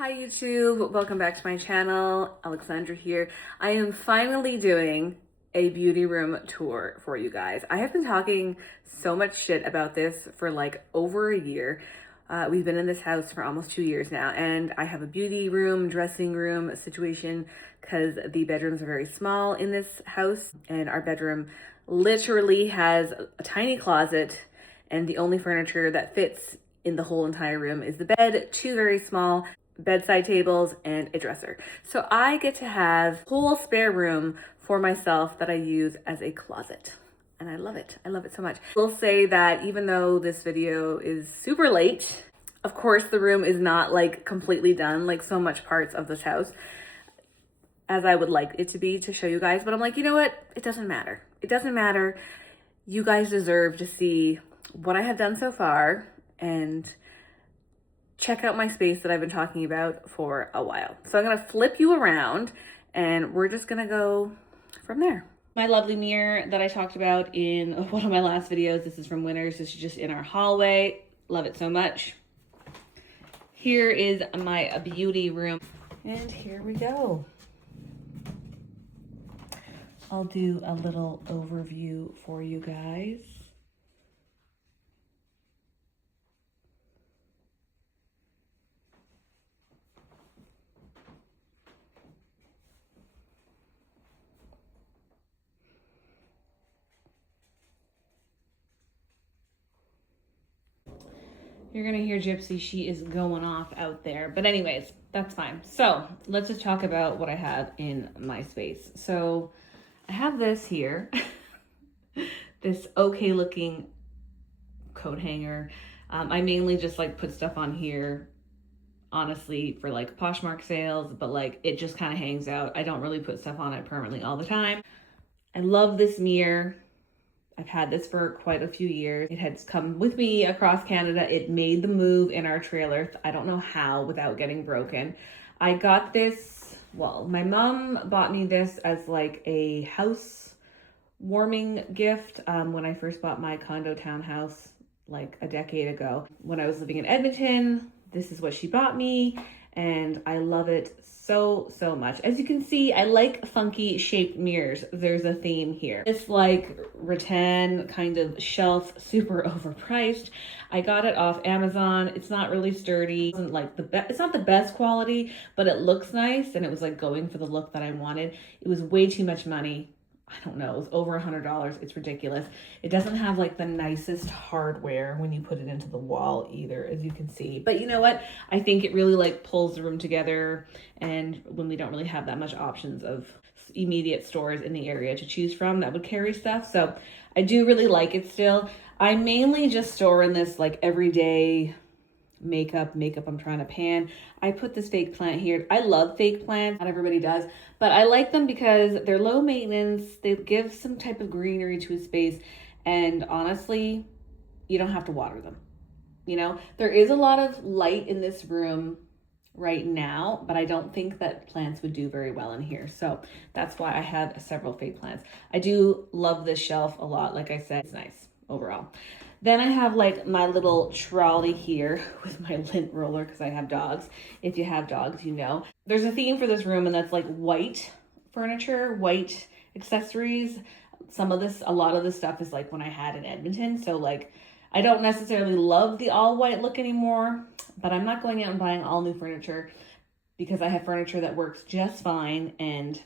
Hi YouTube, welcome back to my channel. Alexandra here. I am finally doing a beauty room tour for you guys. I have been talking so much shit about this for like over a year. We've been in this house for almost 2 years now, and I have a beauty room, dressing room situation because the bedrooms are very small in this house, and our bedroom literally has a tiny closet, and the only furniture that fits in the whole entire room is the bed, two very small bedside tables, and a dresser. So I get to have whole spare room for myself that I use as a closet. And I love it. I love it so much. I will say that even though this video is super late, of course the room is not like completely done, like so much parts of this house, as I would like it to be to show you guys. But I'm like, you know what? It doesn't matter. It doesn't matter. You guys deserve to see what I have done so far and check out my space that I've been talking about for a while. So I'm gonna flip you around and we're just gonna go from there. My lovely mirror that I talked about in one of my last videos, this is from Winners. This is just in our hallway. Love it so much. Here is my beauty room. And here we go. I'll do a little overview for you guys. You're gonna hear Gypsy, she is going off out there. But anyways, that's fine. So let's just talk about what I have in my space. So I have this here, this okay looking coat hanger. I mainly just like put stuff on here, honestly, for like Poshmark sales, but like it just kind of hangs out. I don't really put stuff on it permanently all the time. I love this mirror. I've had this for quite a few years. It has come with me across Canada. It made the move in our trailer. I don't know how without getting broken. I got this, well, my mom bought me this as like a house warming gift when I first bought my condo townhouse like a decade ago. When I was living in Edmonton, this is what she bought me, and I love it so much. As you can see, I like funky shaped mirrors. There's a theme here. It's like rattan kind of shelf, super overpriced. I got it off Amazon. It's not really sturdy. It wasn't like it's not the best quality, but it looks nice, and it was like going for the look that I wanted. It was way too much money. I don't know, it was over $100. It's ridiculous. It doesn't have like the nicest hardware when you put it into the wall either, as you can see. But you know what? I think it really like pulls the room together, and when we don't really have that much options of immediate stores in the area to choose from that would carry stuff. So I do really like it still. I mainly just store in this like everyday makeup I'm trying to pan. I put this fake plant here. I love fake plants. Not everybody does, but I like them because they're low maintenance. They give some type of greenery to a space, and honestly, you don't have to water them. You know, there is a lot of light in this room right now, but I don't think that plants would do very well in here. So that's why I have several fake plants. I do love this shelf a lot. Like I said, it's nice overall. Then I have like my little trolley here with my lint roller because I have dogs. If you have dogs, you know. There's a theme for this room, and that's like white furniture, white accessories. A lot of this stuff is like when I had in Edmonton. So like, I don't necessarily love the all white look anymore, but I'm not going out and buying all new furniture because I have furniture that works just fine, and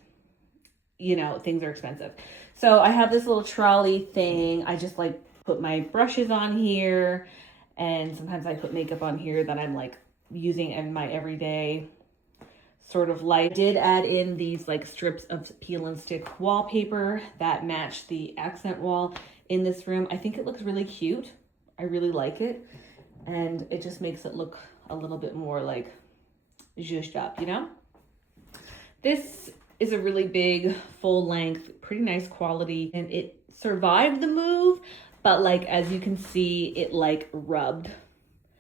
you know, things are expensive. So I have this little trolley thing. I just like put my brushes on here, and sometimes I put makeup on here that I'm like using in my everyday sort of life. I did add in these like strips of peel and stick wallpaper that match the accent wall in this room. I think it looks really cute. I really like it, and it just makes it look a little bit more like zhuzhed up, you know? This is a really big, full length, pretty nice quality, and it survived the move, but like, as you can see, it like rubbed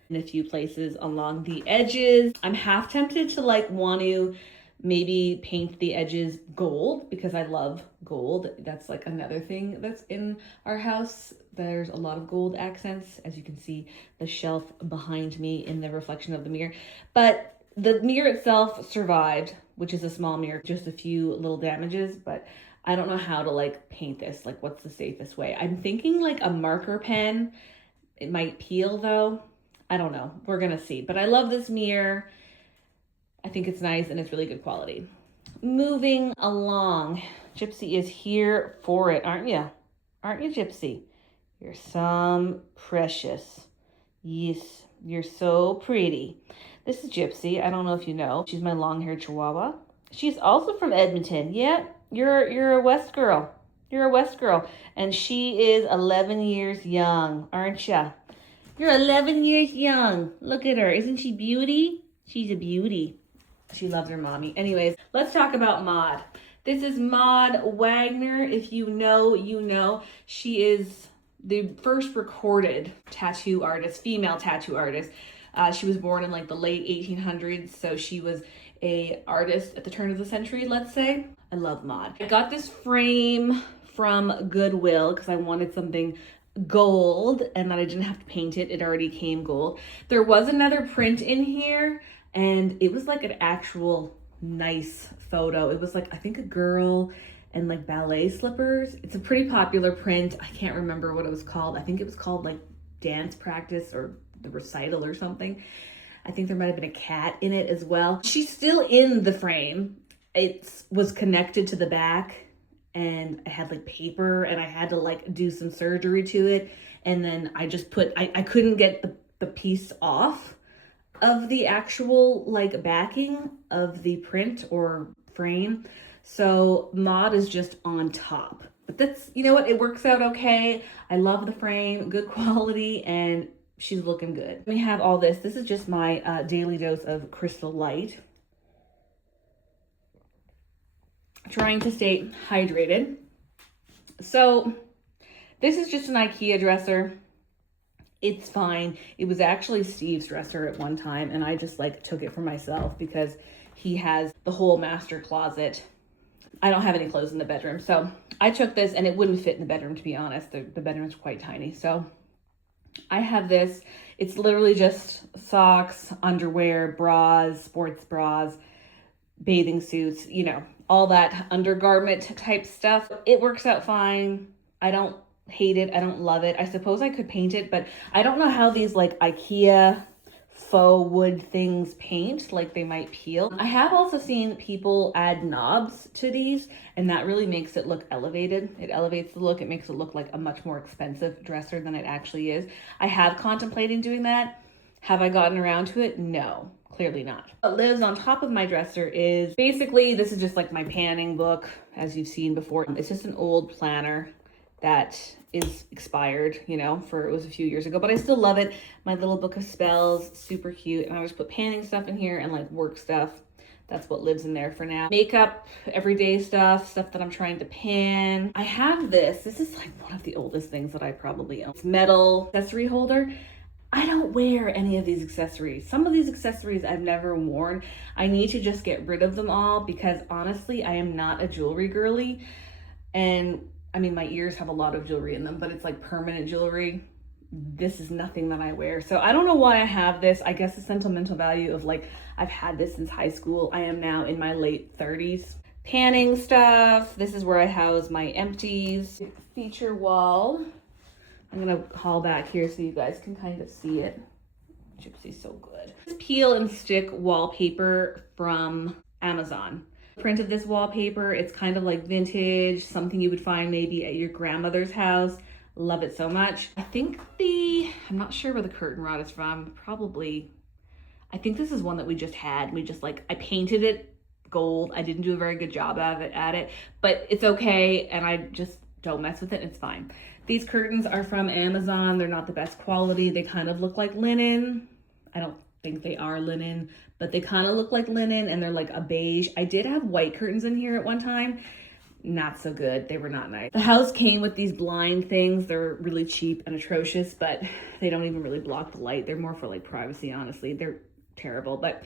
in a few places along the edges. I'm half tempted to like want to maybe paint the edges gold because I love gold. That's like another thing that's in our house. There's a lot of gold accents, as you can see the shelf behind me in the reflection of the mirror. But The mirror itself survived, which is a small mirror, just a few little damages, but I don't know how to like paint this. Like, what's the safest way? I'm thinking like a marker pen. It might peel though. I don't know. We're gonna see. But I love this mirror. I think it's nice and it's really good quality. Moving along. Gypsy is here for it, aren't you? Aren't you, Gypsy? You're some precious. Yes, you're so pretty. This is Gypsy. I don't know if you know. She's my long-haired Chihuahua. She's also from Edmonton. Yeah, you're a West girl. You're a West girl. And she is 11 years young, aren't ya? You're 11 years young. Look at her. Isn't she beauty? She's a beauty. She loves her mommy. Anyways, let's talk about Maud. This is Maud Wagner. If you know, you know. She is the first recorded tattoo artist, female tattoo artist. She was born in like the late 1800s, so she was a artist at the turn of the century, let's say. I love Maud. I got this frame from Goodwill because I wanted something gold and that I didn't have to paint it. It already came gold. There was another print in here and it was like an actual nice photo. It was like, I think a girl and like ballet slippers. It's a pretty popular print. I can't remember what it was called. I think it was called like Dance Practice or The Recital or something. I think there might have been a cat in it as well. She's still in the frame. It was connected to the back and I had like paper and I had to like do some surgery to it. And then I just I couldn't get the piece off of the actual like backing of the print or frame. So Maud is just on top. But that's, you know what, it works out okay. I love the frame, good quality, and she's looking good. We have all this. This is just my daily dose of Crystal Light. Trying to stay hydrated. So this is just an IKEA dresser. It's fine. It was actually Steve's dresser at one time and I just like took it for myself because he has the whole master closet. I don't have any clothes in the bedroom. So I took this and it wouldn't fit in the bedroom, to be honest. The bedroom's quite tiny. So I have this. It's literally just socks, underwear, bras, sports bras, bathing suits, you know, all that undergarment type stuff. It works out fine. I don't hate it. I don't love it. I suppose I could paint it, but I don't know how these like IKEA faux wood things paint, like they might peel. I have also seen people add knobs to these and that really makes it look elevated. It elevates the look. It makes it look like a much more expensive dresser than it actually is. I have contemplated doing that. Have I gotten around to it? No. Clearly not. What lives on top of my dresser is basically, this is just like my panning book, as you've seen before. It's just an old planner that is expired, you know, it was a few years ago, but I still love it. My little book of spells, super cute. And I just put panning stuff in here and like work stuff. That's what lives in there for now. Makeup, everyday stuff that I'm trying to pan. I have this. This is like one of the oldest things that I probably own. It's metal accessory holder. I don't wear any of these accessories. Some of these accessories I've never worn. I need to just get rid of them all because honestly, I am not a jewelry girly. And I mean, my ears have a lot of jewelry in them, but it's like permanent jewelry. This is nothing that I wear. So I don't know why I have this. I guess the sentimental value of like, I've had this since high school. I am now in my late 30s. Panning stuff. This is where I house my empties. Feature wall. I'm gonna haul back here so you guys can kind of see it. Gypsy's so good. This peel and stick wallpaper from Amazon. Printed this wallpaper. It's kind of like vintage, something you would find maybe at your grandmother's house. Love it so much. I think I'm not sure where the curtain rod is from. Probably, I think this is one that we just had. I painted it gold. I didn't do a very good job at it, but it's okay. And I just don't mess with it. It's fine. These curtains are from Amazon. They're not the best quality. They kind of look like linen. I don't think they are linen, but they kind of look like linen and they're like a beige. I did have white curtains in here at one time. Not so good. They were not nice. The house came with these blind things. They're really cheap and atrocious, but they don't even really block the light. They're more for like privacy, honestly. They're terrible, but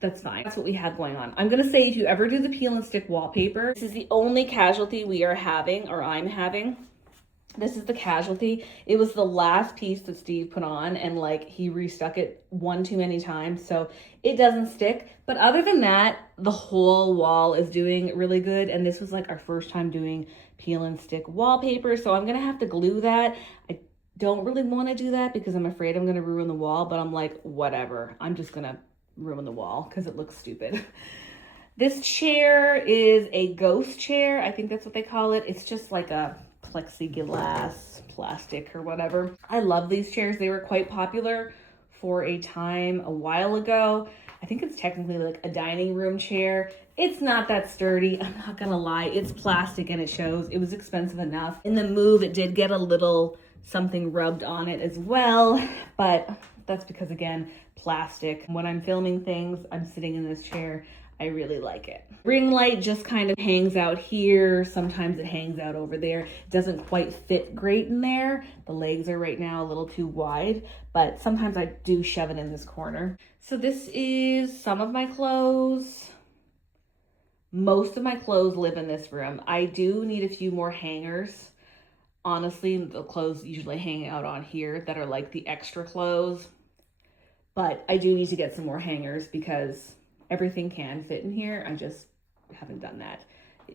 that's fine. That's what we have going on. I'm gonna say if you ever do the peel and stick wallpaper, this is the only casualty we are having or I'm having. This is the Casualty. It was the last piece that Steve put on, and like he restuck it one too many times, so it doesn't stick. But other than that, the whole wall is doing really good. And this was like our first time doing peel and stick wallpaper, so I'm gonna have to glue that. I don't really want to do that because I'm afraid I'm gonna ruin the wall, but I'm like, whatever. I'm just gonna ruin the wall because it looks stupid. This chair is a ghost chair. I think that's what they call it. It's just like a plexiglass plastic or whatever. I love these chairs. They were quite popular for a time a while ago. I think it's technically like a dining room chair. It's not that sturdy, I'm not gonna lie. It's plastic and it shows. It was expensive enough. In the move, it did get a little something rubbed on it as well, but that's because, again, plastic. When I'm filming things, I'm sitting in this chair. I really like it. Ring light just kind of hangs out here. Sometimes it hangs out over there. It doesn't quite fit great in there. The legs are right now a little too wide, but sometimes I do shove it in this corner. So this is some of my clothes. Most of my clothes live in this room. I do need a few more hangers. Honestly, the clothes usually hang out on here that are like the extra clothes, but I do need to get some more hangers because everything can fit in here. I just haven't done that.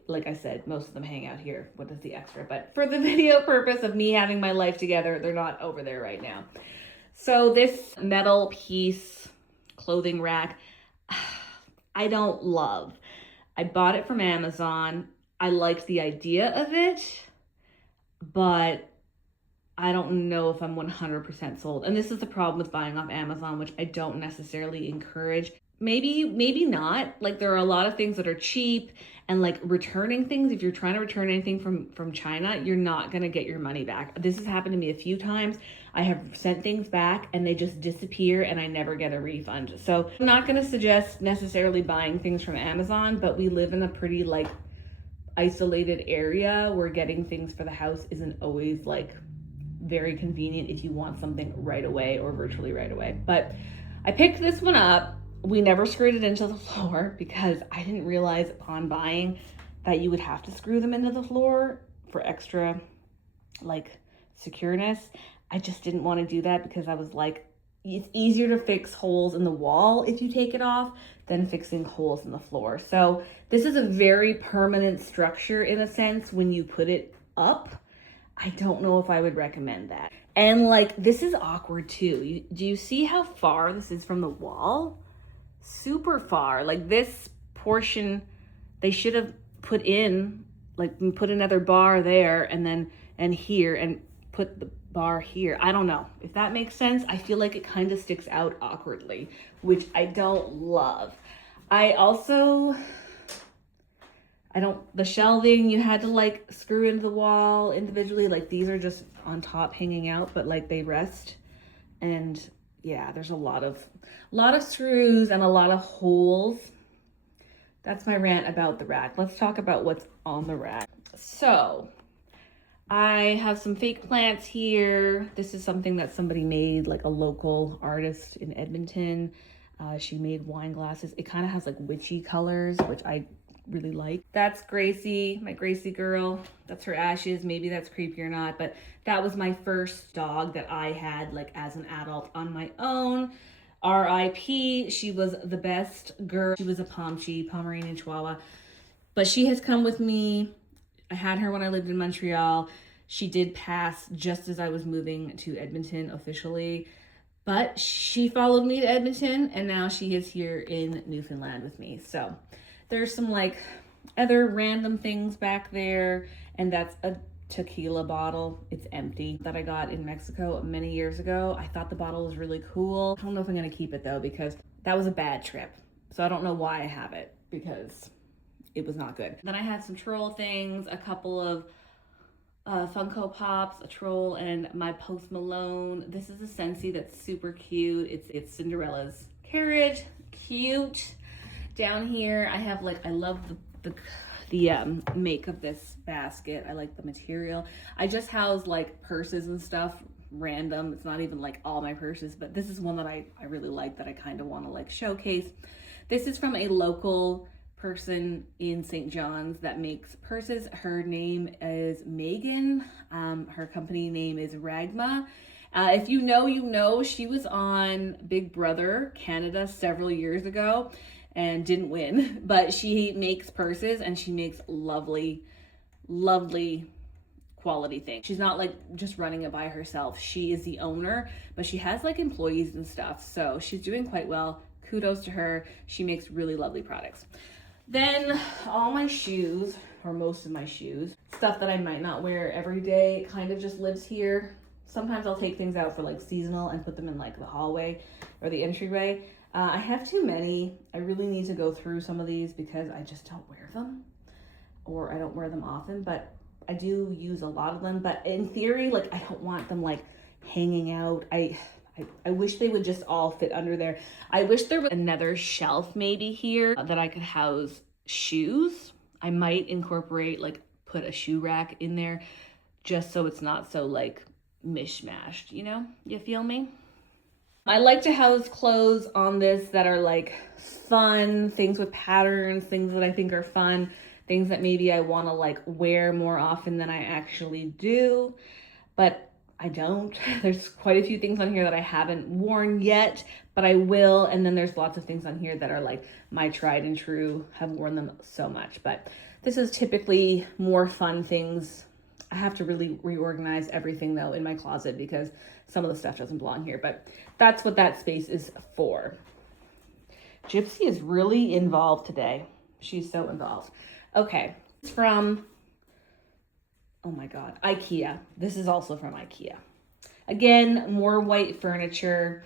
Like I said, most of them hang out here. What is the extra? But for the video purpose of me having my life together, they're not over there right now. So this metal piece clothing rack, I don't love. I bought it from Amazon. I liked the idea of it, but I don't know if I'm 100% sold. And this is the problem with buying off Amazon, which I don't necessarily encourage. Maybe not. Like, there are a lot of things that are cheap, and like returning things, if you're trying to return anything from China, you're not gonna get your money back. This has happened to me a few times. I have sent things back and they just disappear and I never get a refund. So I'm not gonna suggest necessarily buying things from Amazon, but we live in a pretty like isolated area where getting things for the house isn't always like very convenient if you want something right away or virtually right away. But I picked this one up. We never screwed it into the floor because I didn't realize upon buying that you would have to screw them into the floor for extra like secureness. I just didn't want to do that because I was like, it's easier to fix holes in the wall if you take it off than fixing holes in the floor. So this is a very permanent structure in a sense when you put it up. I don't know if I would recommend that. And like, this is awkward too. Do you see how far this is from the wall? Super far. Like, this portion, they should have put in, like, put another bar there and here and put the bar here. I don't know if that makes sense. I feel like it kind of sticks out awkwardly, which I don't love. The shelving, you had to like screw into the wall individually. Like, these are just on top hanging out, but like they rest. And yeah, there's a lot of screws and a lot of holes. That's my rant about the rack. Let's talk about what's on the rack. So I have some fake plants here. This is something that somebody made, like a local artist in Edmonton. She made wine glasses. It kind of has like witchy colors, which I really like. That's Gracie, my Gracie girl. That's her ashes. Maybe that's creepy or not, but that was my first dog that I had like as an adult on my own. R.I.P. She was the best girl. She was a Pomeranian Chihuahua, but she has come with me. I had her when I lived in Montreal. She did pass just as I was moving to Edmonton officially, but she followed me to Edmonton and now she is here in Newfoundland with me. So there's some like other random things back there, and that's a tequila bottle. It's empty, that I got in Mexico many years ago. I thought the bottle was really cool. I don't know if I'm gonna keep it though because that was a bad trip. So I don't know why I have it because it was not good. Then I had some troll things, a couple of Funko Pops, a troll, and my Post Malone. This is a Scentsy that's super cute. It's Cinderella's carriage, cute. Down here, I have like, I love the make of this basket. I like the material. I just house like purses and stuff, random. It's not even like all my purses, but this is one that I really like that I kind of want to like showcase. This is from a local person in St. John's that makes purses. Her name is Megan. Her company name is Ragma. If you know, you know. She was on Big Brother Canada several years ago and didn't win, but she makes purses and she makes lovely, lovely quality things. She's not like just running it by herself. She is the owner, but she has like employees and stuff. So she's doing quite well. Kudos to her. She makes really lovely products. Then all my shoes, or most of my shoes, stuff that I might not wear every day, kind of just lives here. Sometimes I'll take things out for like seasonal and put them in like the hallway or the entryway. I have too many. I really need to go through some of these because I just don't wear them, or I don't wear them often, but I do use a lot of them. But in theory, like I don't want them like hanging out. I wish they would just all fit under there. I wish there was another shelf maybe here that I could house shoes. I might incorporate, like put a shoe rack in there just so it's not so like mishmashed, you know? You feel me? I like to house clothes on this that are like fun, things with patterns, things that I think are fun, things that maybe I want to like wear more often than I actually do, but I don't. There's quite a few things on here that I haven't worn yet, but I will. And then there's lots of things on here that are like my tried and true, have worn them so much. But this is typically more fun things. I have to really reorganize everything though in my closet because some of the stuff doesn't belong here, but that's what that space is for. Gypsy is really involved today. She's so involved. Okay, it's from, oh my God, IKEA. This is also from IKEA. Again, more white furniture.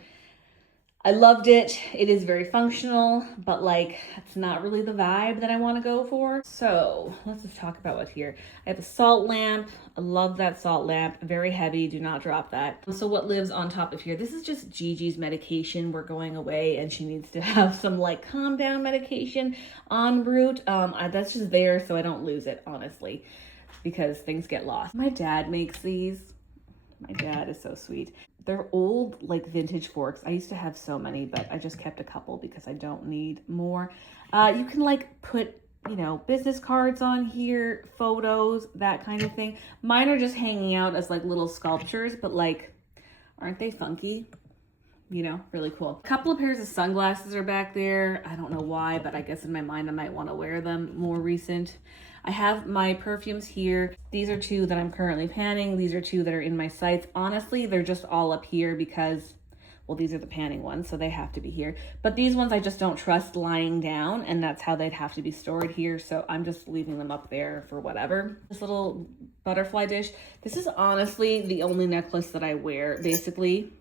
I loved it. It is very functional, but like, it's not really the vibe that I want to go for. So let's just talk about what's here. I have a salt lamp. I love that salt lamp. Very heavy. Do not drop that. So what lives on top of here? This is just Gigi's medication. We're going away and she needs to have some like calm down medication en route. That's just there so I don't lose it, honestly, because things get lost. My dad makes these. My dad is so sweet. They're old, like vintage forks. I used to have so many, but I just kept a couple because I don't need more. You can like put, you know, business cards on here, photos, that kind of thing. Mine are just hanging out as like little sculptures, but like, aren't they funky? You know, really cool. A couple of pairs of sunglasses are back there. I don't know why, but I guess in my mind I might want to wear them. More recent. I have my perfumes here. These are two that I'm currently panning. These are two that are in my sights. Honestly, they're just all up here because, well, these are the panning ones, so they have to be here. But these ones I just don't trust lying down, and that's how they'd have to be stored here. So I'm just leaving them up there for whatever. This little butterfly dish. This is honestly the only necklace that I wear, basically.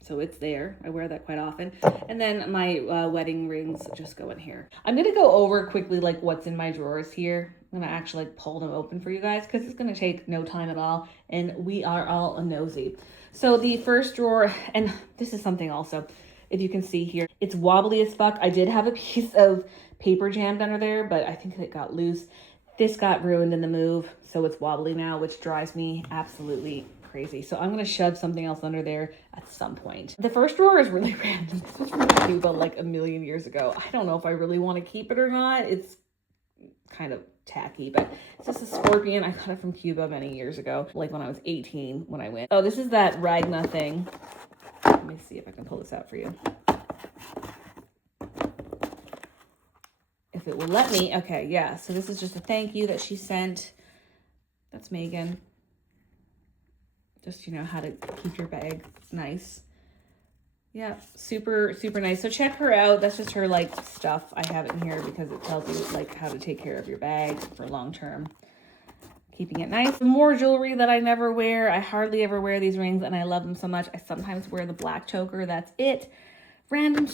So it's there. I wear that quite often. And then my wedding rings just go in here. I'm going to go over quickly like what's in my drawers here. I'm going to actually pull them open for you guys because it's going to take no time at all. And we are all nosy. So the first drawer, and this is something also, if you can see here, it's wobbly as fuck. I did have a piece of paper jammed under there, but I think it got loose. This got ruined in the move, so it's wobbly now, which drives me absolutely crazy. So I'm going to shove something else under there at some point. The first drawer is really random. This was from Cuba like a million years ago. I don't know if I really want to keep it or not. It's kind of tacky, but it's just a scorpion. I got it from Cuba many years ago, like when I was 18 when I went. Oh, this is that Ragna thing. Let me see if I can pull this out for you. If it will let me. Okay, yeah. So this is just a thank you that she sent. That's Megan. Just, you know, how to keep your bag nice. Yeah, super, super nice. So check her out. That's just her, like, stuff. I have it in here because it tells you, like, how to take care of your bag for long term. Keeping it nice. More jewelry that I never wear. I hardly ever wear these rings, and I love them so much. I sometimes wear the black choker. That's it. Random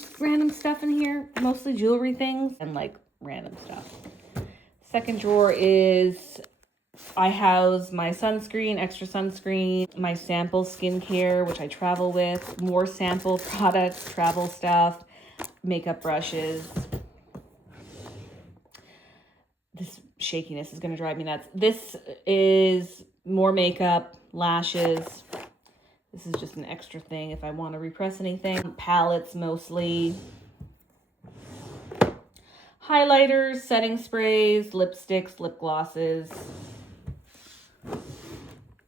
stuff in here. Mostly jewelry things and, like, random stuff. Second drawer is... I house my sunscreen, extra sunscreen, my sample skincare, which I travel with, more sample products, travel stuff, makeup brushes. This shakiness is going to drive me nuts. This is more makeup, lashes. This is just an extra thing if I want to repress anything. Palettes mostly. highlighters, setting sprays, lipsticks, lip glosses,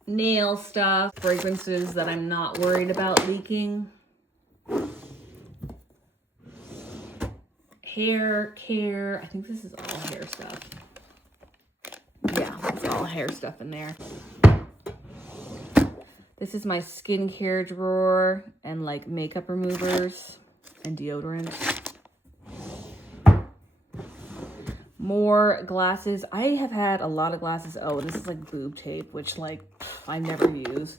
nail stuff, fragrances that I'm not worried about leaking, hair care. I think this is all hair stuff. Yeah, it's all hair stuff in there. This is my skincare drawer and like makeup removers and deodorant. More glasses. I have had a lot of glasses. Oh, this is like boob tape, which like I never use.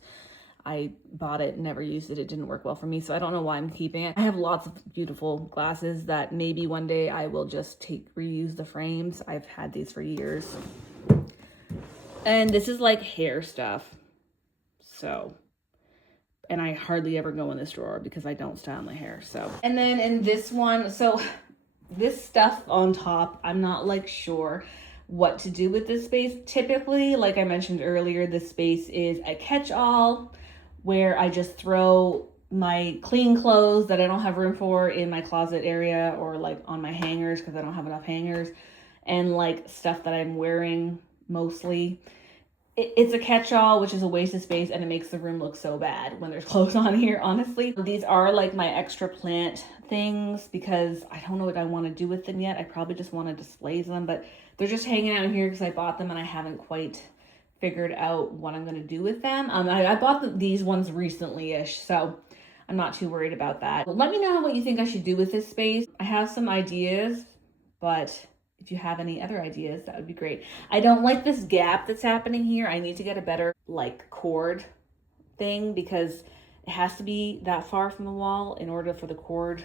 I bought it, never used it. It didn't work well for me, so I don't know why I'm keeping it. I have lots of beautiful glasses that maybe one day I will just reuse the frames. I've had these for years. And this is like hair stuff. So, and I hardly ever go in this drawer because I don't style my hair, so. And then in this one, so this stuff on top, I'm not like sure what to do with this space. Typically, like I mentioned earlier, this space is a catch-all where I just throw my clean clothes that I don't have room for in my closet area or like on my hangers because I don't have enough hangers, and like stuff that I'm wearing mostly. It's a catch-all, which is a waste of space, and it makes the room look so bad when there's clothes on here, honestly. These are like my extra plant things because I don't know what I want to do with them yet. I probably just want to display them, but they're just hanging out here because I bought them and I haven't quite figured out what I'm going to do with them. I bought these ones recently-ish, so I'm not too worried about that. Let me know what you think I should do with this space. I have some ideas, but if you have any other ideas, that would be great. I don't like this gap that's happening here. I need to get a better like cord thing because it has to be that far from the wall in order for the cord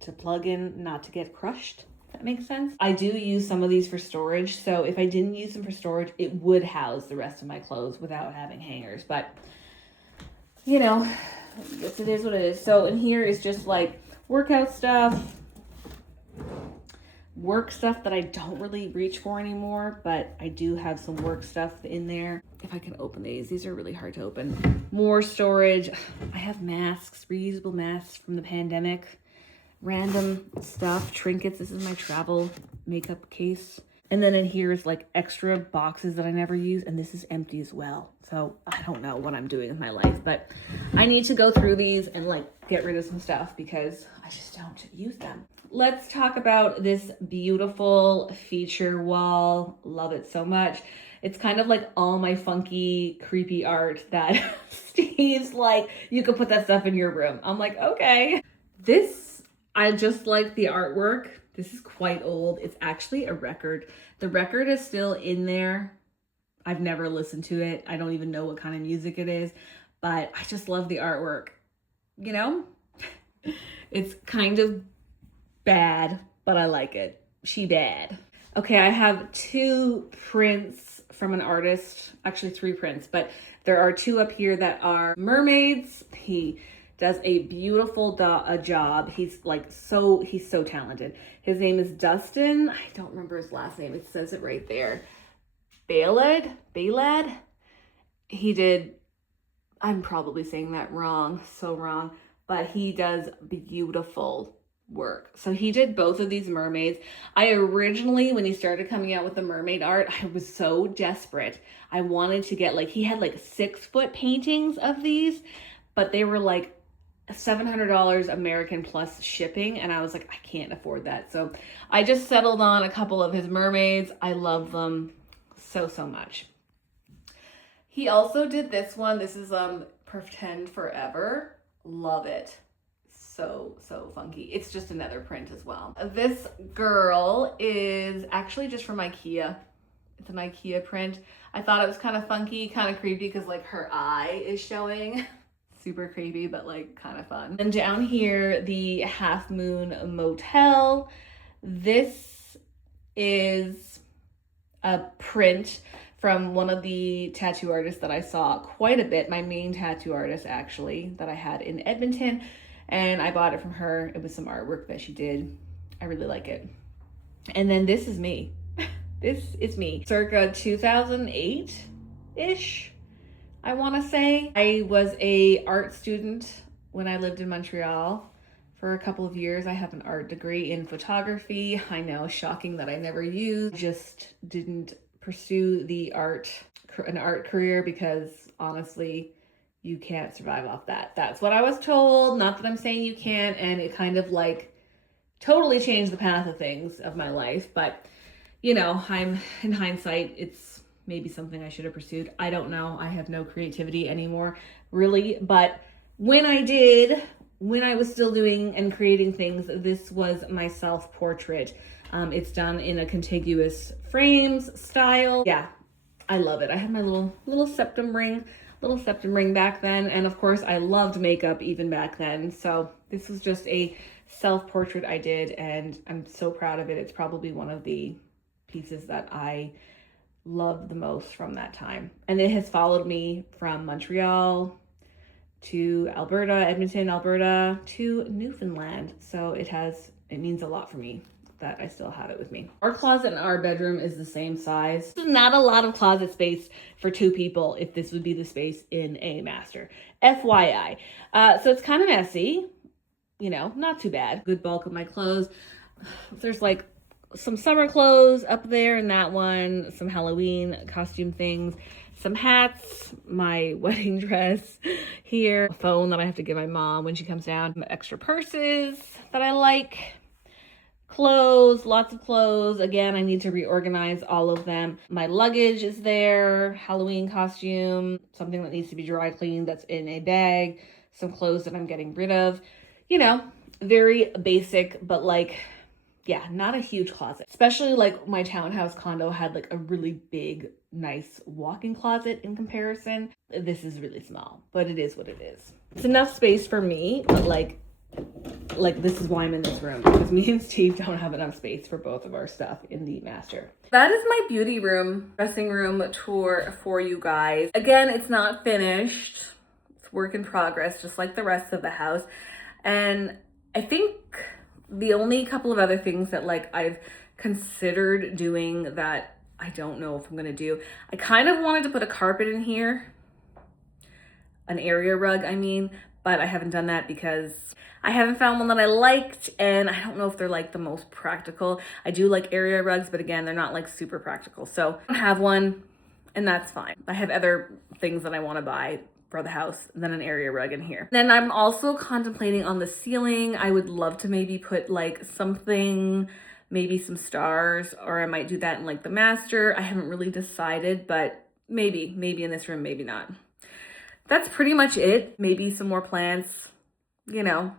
to plug in, not to get crushed. If that makes sense. I do use some of these for storage. So if I didn't use them for storage, it would house the rest of my clothes without having hangers. But you know, I guess it is what it is. So in here is just like workout stuff, work stuff that I don't really reach for anymore, but I do have some work stuff in there. If I can open these are really hard to open. More storage. I have masks, reusable masks from the pandemic, random stuff, trinkets. This is my travel makeup case. And then in here is like extra boxes that I never use, and this is empty as well. So I don't know what I'm doing with my life, but I need to go through these and like get rid of some stuff because I just don't use them. Let's talk about this beautiful feature wall. Love it so much. It's kind of like all my funky, creepy art that Steve's like, you could put that stuff in your room. I'm like, okay. This, I just like the artwork. This is quite old. It's actually a record. The record is still in there. I've never listened to it. I don't even know what kind of music it is, but I just love the artwork. You know, it's kind of bad, but I like it. She bad. Okay, I have 2 prints from an artist, actually 3 prints, but there are 2 up here that are mermaids. He does a beautiful job. He's so talented. His name is Dustin. I don't remember his last name. It says it right there. Balad. He did, I'm probably saying that wrong, so wrong, but he does beautiful work. So he did both of these mermaids. I originally, when he started coming out with the mermaid art, I was so desperate. I wanted to get he had 6-foot paintings of these, but they were like $700 American plus shipping, and I was like, I can't afford that. So I just settled on a couple of his mermaids. I love them so much. He also did this one. This is Pretend Forever. Love it. So funky. It's just another print as well. This girl is actually just from IKEA. It's an IKEA print. I thought it was kind of funky, kind of creepy because her eye is showing. Super creepy, but kind of fun. And down here, the Half Moon Motel. This is a print from one of the tattoo artists that I saw quite a bit. My main tattoo artist, actually, that I had in Edmonton. And I bought it from her. It was some artwork that she did. I really like it. And then this is me. This is me. Circa 2008-ish, I want to say. I was a art student when I lived in Montreal. for a couple of years. I have an art degree in photography. I know, shocking that I never used. Just didn't pursue an art career because honestly, you can't survive off that. That's what I was told. Not that I'm saying you can't, and it kind of like totally changed the path of things of my life. But you know, I'm in hindsight, it's maybe something I should have pursued. I don't know. I have no creativity anymore, really. But when I was still doing and creating things, this was my self-portrait. It's done in a contiguous frames style. Yeah, I love it. I had my little septum ring back then, and of course I loved makeup even back then. So this was just a self-portrait I did, and I'm so proud of it. It's probably one of the pieces that I love the most from that time. And it has followed me from Montreal to Alberta, Edmonton, Alberta, to Newfoundland. So it means a lot for me that I still have it with me. Our closet in our bedroom is the same size. Not a lot of closet space for two people if this would be the space in a master. FYI. So it's kind of messy, you know, not too bad. Good bulk of my clothes. There's like some summer clothes up there in that one, some Halloween costume things, some hats, my wedding dress here, a phone that I have to give my mom when she comes down, some extra purses that I like, clothes, lots of clothes. Again, I need to reorganize all of them. My luggage is there, Halloween costume, something that needs to be dry cleaned that's in a bag, some clothes that I'm getting rid of. You know, very basic, but like, yeah, not a huge closet. Especially like my townhouse condo had like a really big, nice walk-in closet in comparison. This is really small, but it is what it is. It's enough space for me, but like this is why I'm in this room, because me and Steve don't have enough space for both of our stuff in the master. That is my beauty room, dressing room tour for you guys. Again, it's not finished. It's work in progress, just like the rest of the house. And I think the only couple of other things that like I've considered doing that I don't know if I'm gonna do, I kind of wanted to put a carpet in here, an area rug, I mean, but I haven't done that because I haven't found one that I liked, and I don't know if they're like the most practical. I do like area rugs, but again, they're not like super practical. So I don't have one, and that's fine. I have other things that I want to buy for the house than an area rug in here. Then I'm also contemplating on the ceiling. I would love to maybe put like something, maybe some stars, or I might do that in like the master. I haven't really decided, but maybe in this room, maybe not. That's pretty much it. Maybe some more plants, you know,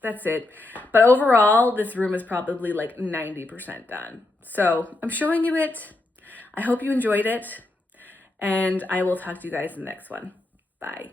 that's it. But overall, this room is probably like 90% done. So I'm showing you it. I hope you enjoyed it. And I will talk to you guys in the next one. Bye.